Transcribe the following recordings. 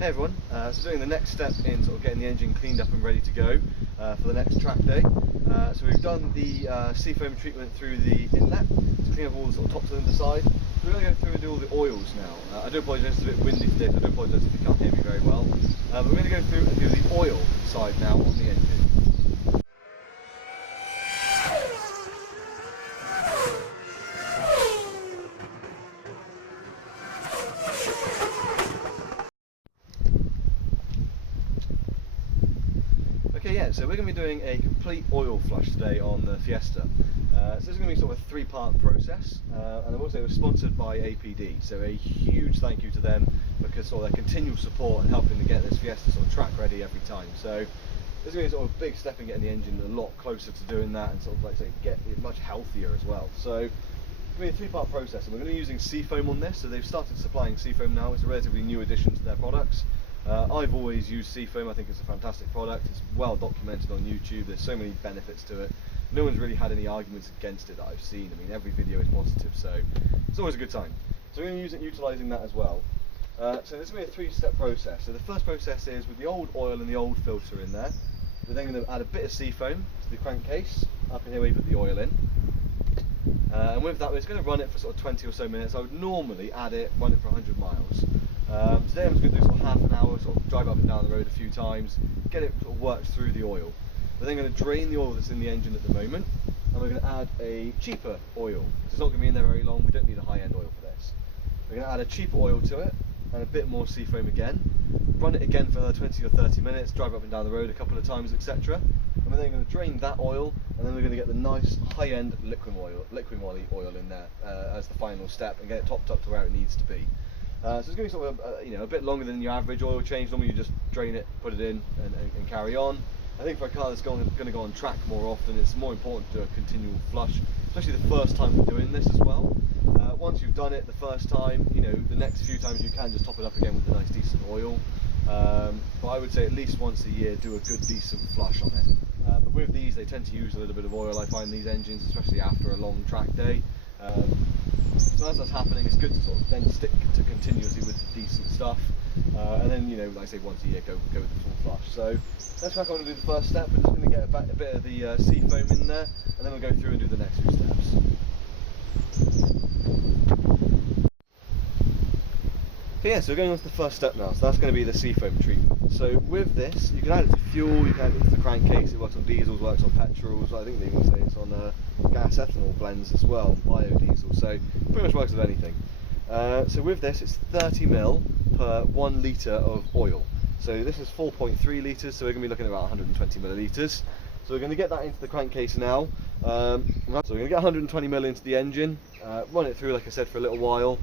Hey everyone, so doing the next step in sort of getting the engine cleaned up and ready to go for the next track day. So we've done the Seafoam treatment through the inlet to clean up all the sort of top cylinder side. So we're going to go through and do all the oils now. I do apologise, it's a bit windy today, so I do apologise if you can't hear me very well. But we're going to go through and do the oil side now on the engine. Okay, yeah, so we're going to be doing a complete oil flush today on the Fiesta. So this is going to be sort of a three-part process, and I'm also sponsored by APD, so a huge thank you to them because sort of their continual support and helping to get this Fiesta sort of track ready every time. So this is going to be sort of a big step in getting the engine a lot closer to doing that and sort of like say get it much healthier as well. So it's going to be a three-part process, and we're going to be using Seafoam on this. So they've started supplying Seafoam now. It's a relatively new addition to their products. I've always used Seafoam. I think it's a fantastic product. It's well documented on YouTube. There's so many benefits to it. No one's really had any arguments against it that I've seen. I mean, every video is positive, so it's always a good time. So we're going to be utilising that as well. So this is going to be a three-step process. So the first process is with the old oil and the old filter in there. We're then going to add a bit of Seafoam to the crankcase. Up in here we put the oil in. And with that, we're just going to run it for sort of 20 or so minutes. I would normally run it for 100 miles. Today I'm just going to do sort of half an hour, sort of drive up and down the road a few times, get it sort of worked through the oil. We're then going to drain the oil that's in the engine at the moment, and we're going to add a cheaper oil. It's not going to be in there very long, we don't need a high-end oil for this. We're going to add a cheaper oil to it, and a bit more Seafoam again, run it again for another 20 or 30 minutes, drive up and down the road a couple of times, etc. And we're then going to drain that oil, and then we're going to get the nice high-end Liqui Moly oil in there as the final step, and get it topped up to where it needs to be. So it's going to be sort of a bit longer than your average oil change. Normally you just drain it, put it in, and carry on. I think for a car that's going to go on track more often, it's more important to do a continual flush, especially the first time we're doing this as well. Once you've done it the first time, the next few times you can just top it up again with a nice decent oil. But I would say at least once a year do a good decent flush on it. But with these, they tend to use a little bit of oil, I find, these engines, especially after a long track day. So as that's happening, it's good to sort of then stick to continuously with the decent stuff, and then like I say, once a year go with the full flush. So let's crack on and do the first step. We're just going to get a bit of the Seafoam in there, and then we'll go through and do the next few steps. Okay, yeah, so we're going on to the first step now. So that's going to be the Seafoam treatment. So with this, you can add it to fuel, you can add it to the crankcase. It works on diesels, works on petrols. I think they even say it's on gas ethanol blends as well, biodiesel. So pretty much works with anything. So with this, it's 30 ml per 1 litre of oil. So this is 4.3 litres, so we're going to be looking at about 120 millilitres. So we're going to get that into the crankcase now. So we're going to get 120 ml into the engine, run it through, like I said, for a little while,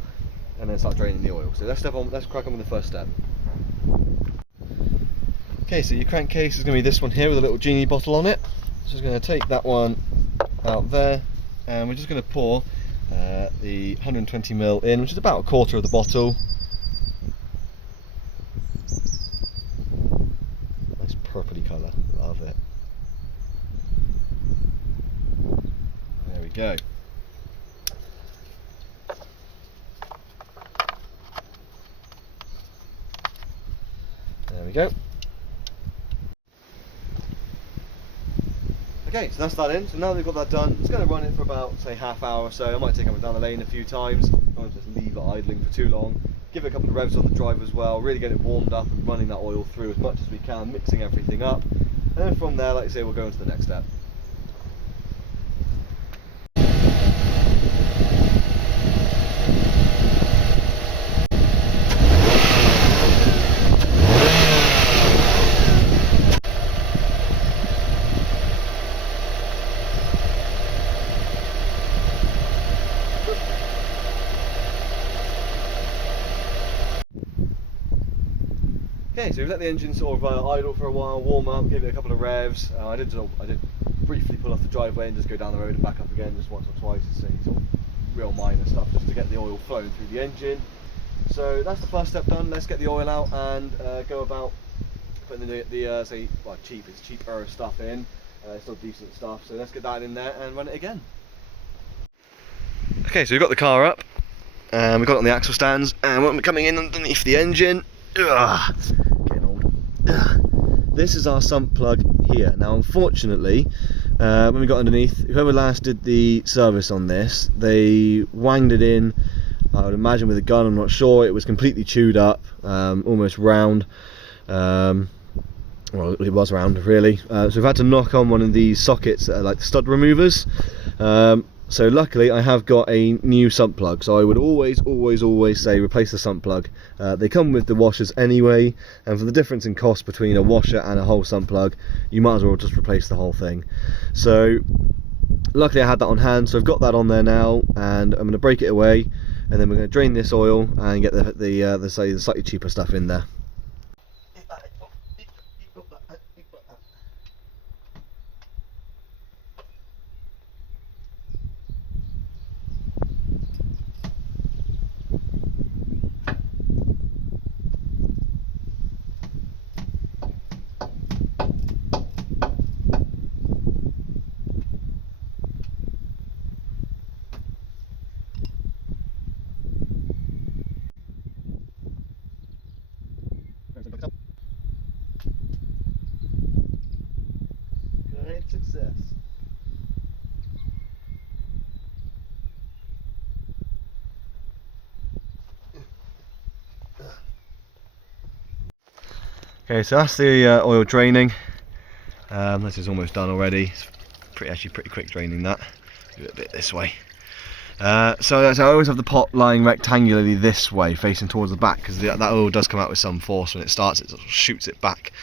and then start draining the oil. So let's crack on with the first step. Okay, so your crankcase is going to be this one here with a little genie bottle on it. So just going to take that one out there, and we're just going to pour the 120 ml in, which is about a quarter of the bottle. Nice purpley colour, love it. There we go. There we go. Okay, so that's that in. So now they've got that done, it's going to run it for about, say, half hour or so. I might take it down the lane a few times. I won't just leave it idling for too long. Give it a couple of revs on the drive as well, really get it warmed up and running that oil through as much as we can, mixing everything up. And then from there, like I say, we'll go into the next step. Okay, so we've let the engine sort of idle for a while, warm up, give it a couple of revs. I did briefly pull off the driveway and just go down the road and back up again just once or twice to see sort of real minor stuff just to get the oil flowing through the engine. So that's the first step done. Let's get the oil out and go about putting it's cheaper stuff in. It's still decent stuff, so let's get that in there and run it again. Okay, so we've got the car up and we've got it on the axle stands, and when we're coming in underneath the engine, Ugh, getting old. Ugh. This is our sump plug here. Now unfortunately, when we got underneath, whoever last did the service on this, they wanged it in, I would imagine with a gun, I'm not sure. It was completely chewed up, almost round. Well, it was round really. So we've had to knock on one of these sockets that are like stud removers. So luckily I have got a new sump plug, so I would always say replace the sump plug. They come with the washers anyway, and for the difference in cost between a washer and a whole sump plug, you might as well just replace the whole thing. So luckily I had that on hand, so I've got that on there now, and I'm going to break it away, and then we're going to drain this oil and get the slightly cheaper stuff in there. Great success. Okay, so that's the oil draining. This is almost done already. It's actually pretty quick draining that. Do it a bit this way. So I always have the pot lying rectangularly this way, facing towards the back, because that oil does come out with some force when it starts. It sort of shoots it back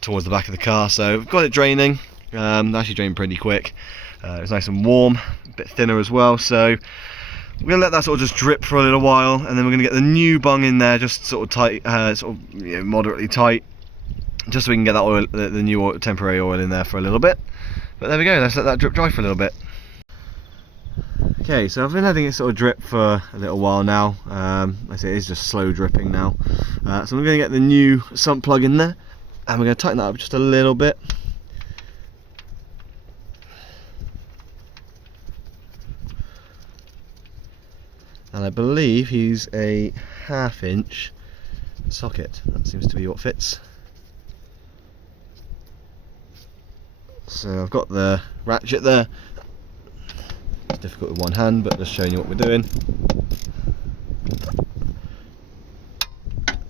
towards the back of the car. So we've got it draining. Actually drained pretty quick. It's nice and warm, a bit thinner as well. So we're gonna let that sort of just drip for a little while, and then we're gonna get the new bung in there, just sort of tight, moderately tight, just so we can get that oil, the new oil, temporary oil in there for a little bit. But there we go. Let's let that drip dry for a little bit. Okay, so I've been letting it sort of drip for a little while now. I say it's just slow dripping now. So I'm going to get the new sump plug in there, and we're going to tighten that up just a little bit. And I believe he's a 1/2 inch socket. That seems to be what fits. So I've got the ratchet there. It's difficult with one hand, but just showing you what we're doing.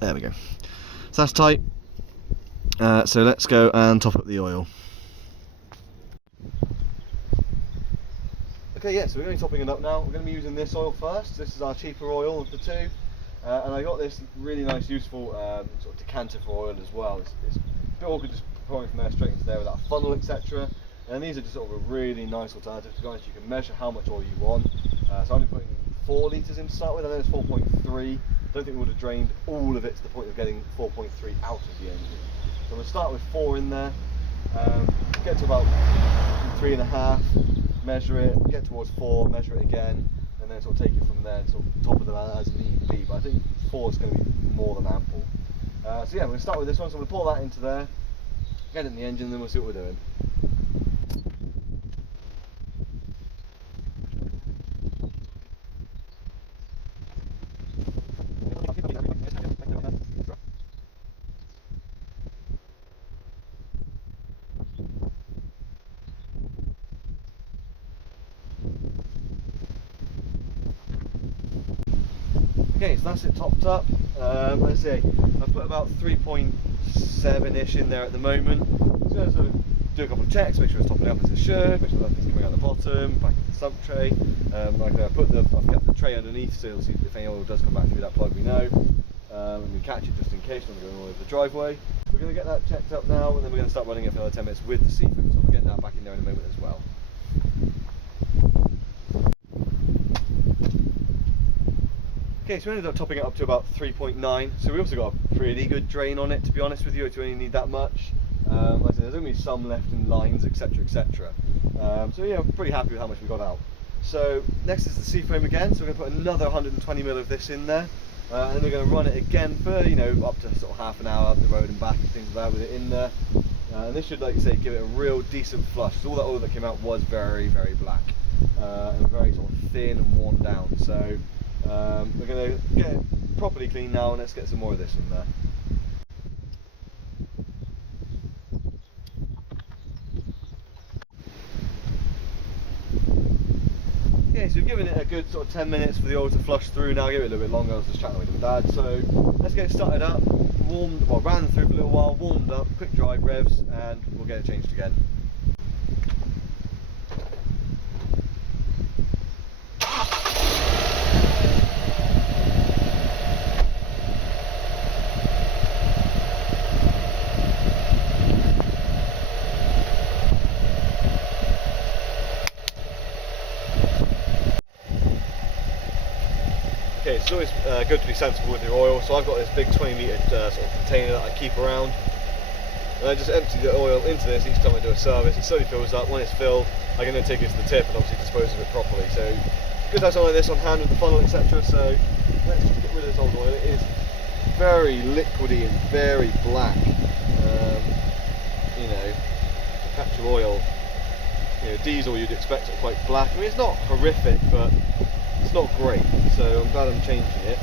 There we go. So that's tight. So let's go and top up the oil. Okay, yeah, so we're going to be topping it up now. We're going to be using this oil first. This is our cheaper oil of the two. And I got this really nice, useful sort of decanter for oil as well. It's a bit awkward just pouring from there straight into there without a funnel, etc. And these are just sort of a really nice alternative. To be honest, you can measure how much oil you want. So I'm putting 4 litres in to start with. I know it's 4.3. I don't think we would have drained all of it to the point of getting 4.3 out of the engine. So we'll start with 4 in there, get to about 3.5, measure it, get towards 4, measure it again, and then sort of take it from there and sort of top of the line as need be. But I think 4 is going to be more than ample. So yeah, we're going to start with this one. So we'll pour that into there, get it in the engine, and then we'll see what we're doing. Okay, so that's it topped up. Let's see, I've put about 3.7-ish in there at the moment. So I'm sort of do a couple of checks, make sure it's topping up as it should, make sure nothing's coming out the bottom, back into the sump tray. Like I've kept the tray underneath, so you'll see if any oil does come back through that plug, we know. And we catch it just in case when we're going all over the driveway. We're going to get that checked up now, and then we're going to start running it for another 10 minutes with the Seafoam, so we'll get that back in there in a moment as well. Okay, so we ended up topping it up to about 3.9, so we also got a pretty good drain on it, to be honest with you. It's only need that much. Like I said, there's only some left in lines, etc, etc. So yeah, I'm pretty happy with how much we got out. So next is the Seafoam again, so we're going to put another 120ml of this in there, and then we're going to run it again for, you know, up to sort of half an hour up the road and back and things like that with it in there. And this should, like I say, give it a real decent flush, because all that oil that came out was very, very black, and very sort of thin and worn down. So we're going to get it properly clean now, and let's get some more of this in there. so we've given it a good sort of 10 minutes for the oil to flush through. Now give it a little bit longer. I was just chatting with my dad. So let's get it started up, ran through for a little while, warmed up, quick drive revs, and we'll get it changed again. Okay, it's always good to be sensible with your oil, so I've got this big 20 litre sort of container that I keep around, and I just empty the oil into this each time I do a service. It slowly fills up. When it's filled, I can then take it to the tip and obviously dispose of it properly. So it's good to have something like this on hand with the funnel, etc. So let's just get rid of this old oil. It is very liquidy and very black. You know, petrol oil, you know, diesel you'd expect it quite black. I mean, it's not horrific, but it's not great, so I'm glad I'm changing it.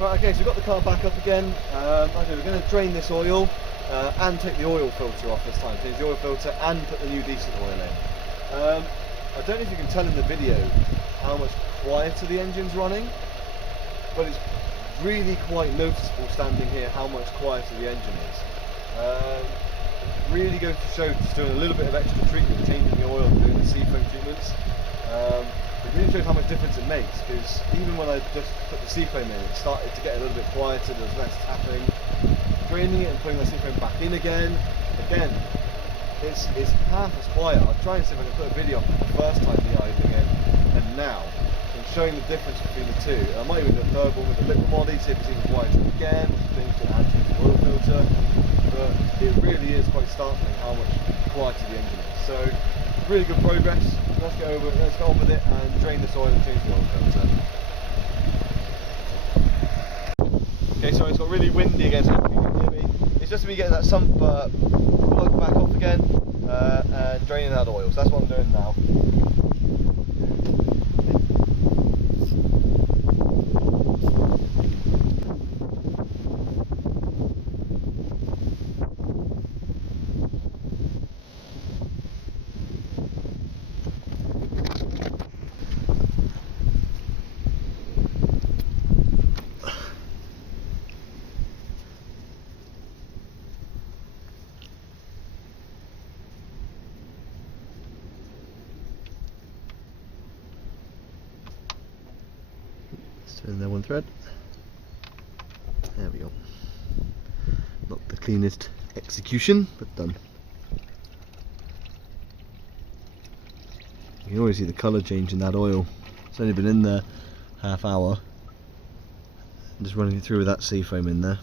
Right, okay, so we've got the car back up again. Okay, we're going to drain this oil and take the oil filter off this time. So use the oil filter and put the new decent oil in. I don't know if you can tell in the video how much quieter the engine's running, but it's really quite noticeable standing here how much quieter the engine is. Really goes to show just doing a little bit of extra treatment, changing the oil and doing the Seafoam treatments. It really shows how much difference it makes, because even when I just put the Seafoam in, it started to get a little bit quieter, there was less tapping. Draining it and putting the Seafoam back in again, it's half as quiet. I'll try and see if I can put a video up the first time de-idling it and now, and showing the difference between the two. I might even do a third one with the Liqui Moly, see if it's even quieter again, which is to add to the oil filter. But it really is quite startling how much quieter the engine is. So really good progress. Let's get on with it and drain this oil and change the oil filter. Okay, so it's got really windy again, so I hope you can hear me. It's just me getting that sump plug back off again and draining that oil. So that's what I'm doing now. In there one thread. There we go. Not the cleanest execution, but done. You can always see the colour change in that oil. It's only been in there half hour. I'm just running it through with that Seafoam in there.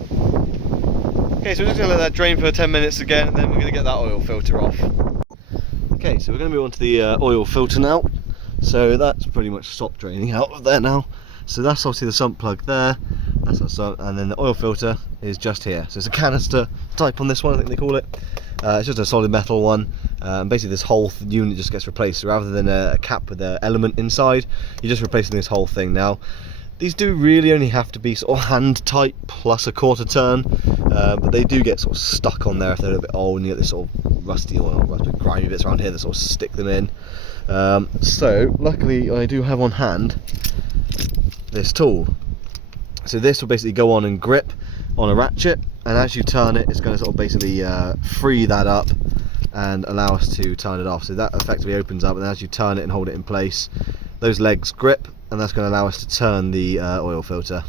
Okay, so we're just going to let that drain for 10 minutes again, and then we're going to get that oil filter off. Okay, so we're going to move on to the oil filter now. So that's pretty much stopped draining out of there now. So that's obviously the sump plug there. That's our sump, and then the oil filter is just here. So it's a canister type on this one, I think they call it. It's just a solid metal one. Basically this whole unit just gets replaced. So rather than a cap with an element inside, you're just replacing this whole thing now. These do really only have to be sort of hand tight plus a quarter turn, but they do get sort of stuck on there if they're a little bit old and you get this sort of rusty oil, grimy bits around here that sort of stick them in. So luckily I do have on hand this tool. So this will basically go on and grip on a ratchet, and as you turn it, it's going to sort of basically free that up and allow us to turn it off. So that effectively opens up, and as you turn it and hold it in place, those legs grip, and that's going to allow us to turn the oil filter.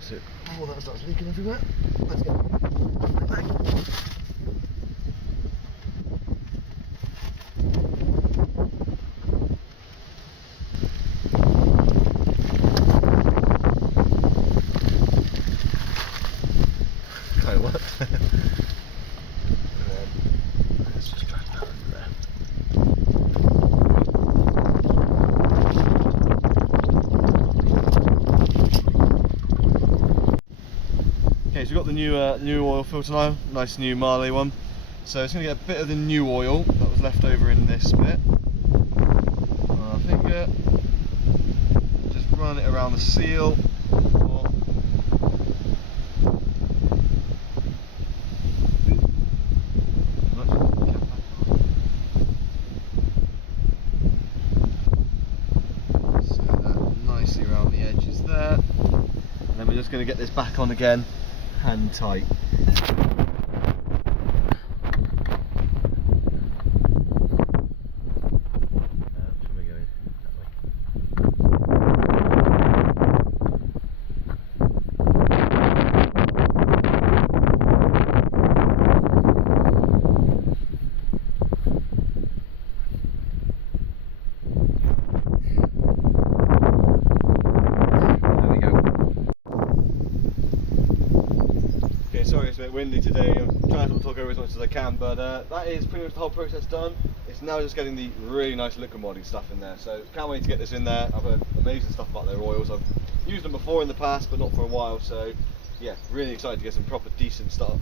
So all that starts leaking everywhere. Let's get it back. new oil filter now, nice new Moly one. So it's going to get a bit of the new oil that was left over in this bit. I think just run it around the seal. Just going to get this back on again, hand tight. Sorry, it's a bit windy today. I'm trying not to talk over as much as I can, but that is pretty much the whole process done. It's now just getting the really nice Liqui Moly stuff in there. So can't wait to get this in there. I've heard amazing stuff about their oils. I've used them before in the past, but not for a while. So yeah, really excited to get some proper decent stuff,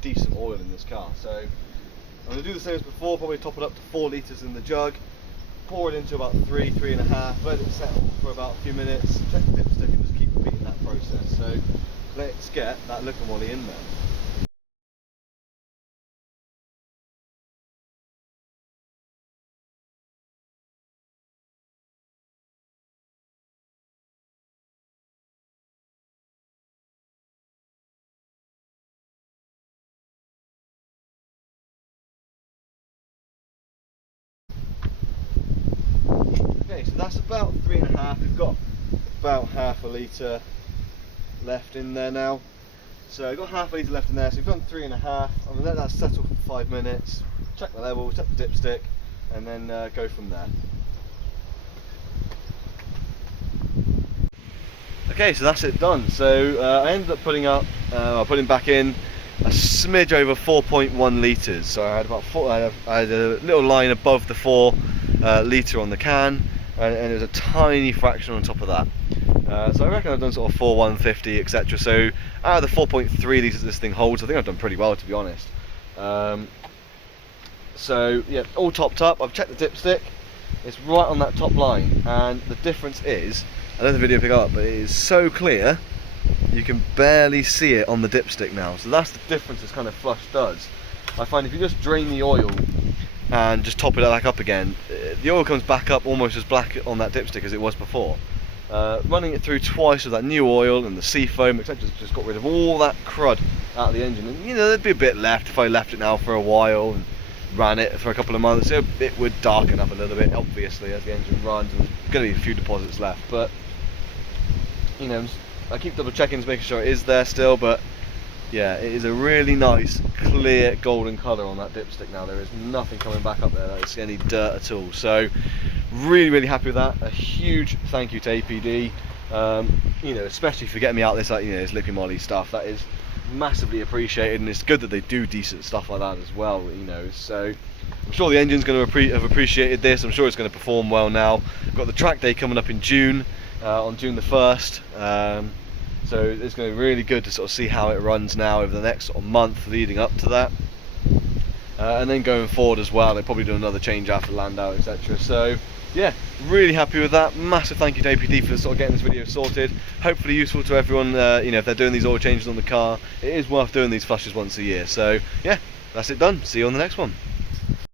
decent oil in this car. So I'm going to do the same as before. Probably top it up to 4 litres in the jug. Pour it into about 3.5. Let it settle for about a few minutes. Check the dipstick and just keep repeating that process. So let's get that Liqui Moly in there. Okay, so that's about 3.5. We've got about half a litre left in there now. So I've got half a litre left in there, so we've done 3.5. I'm going to let that settle for 5 minutes, check the level, check the dipstick, and then go from there. Okay, so that's it done. So I ended up putting back in a smidge over 4.1 litres. So I had about I had a little line above the 4 litre on the can, and there's a tiny fraction on top of that. So I reckon I've done sort of 4,150, etc. So out of the 4.3 litres this thing holds, I think I've done pretty well, to be honest. So yeah, all topped up. I've checked the dipstick. It's right on that top line, and the difference is, I don't know if the video pick up, but it is so clear you can barely see it on the dipstick now. So that's the difference this kind of flush does. I find if you just drain the oil and just top it back up again, the oil comes back up almost as black on that dipstick as it was before. Running it through twice with that new oil and the Seafoam, etc., just got rid of all that crud out of the engine. And you know, there'd be a bit left if I left it now for a while and ran it for a couple of months. It would darken up a little bit, obviously, as the engine runs, and there's going to be a few deposits left. But you know, I keep double checking to make sure it is there still. But yeah, it is a really nice, clear golden colour on that dipstick now. There is nothing coming back up there that's any dirt at all. So really happy with that. A huge thank you to APD, you know, especially for getting me out this, you know, this Liqui Moly stuff. That is massively appreciated, and it's good that they do decent stuff like that as well, you know. So I'm sure the engine's going to have appreciated this. I'm sure it's going to perform well now. We've got the track day coming up in June, on June the 1st. So it's going to be really good to sort of see how it runs now over the next sort of month leading up to that. And then going forward as well, they'll probably do another change after Landau, etc. So yeah, really happy with that. Massive thank you to APD for sort of getting this video sorted. Hopefully useful to everyone, you know, if they're doing these oil changes on the car. It is worth doing these flushes once a year. So yeah, that's it done. See you on the next one.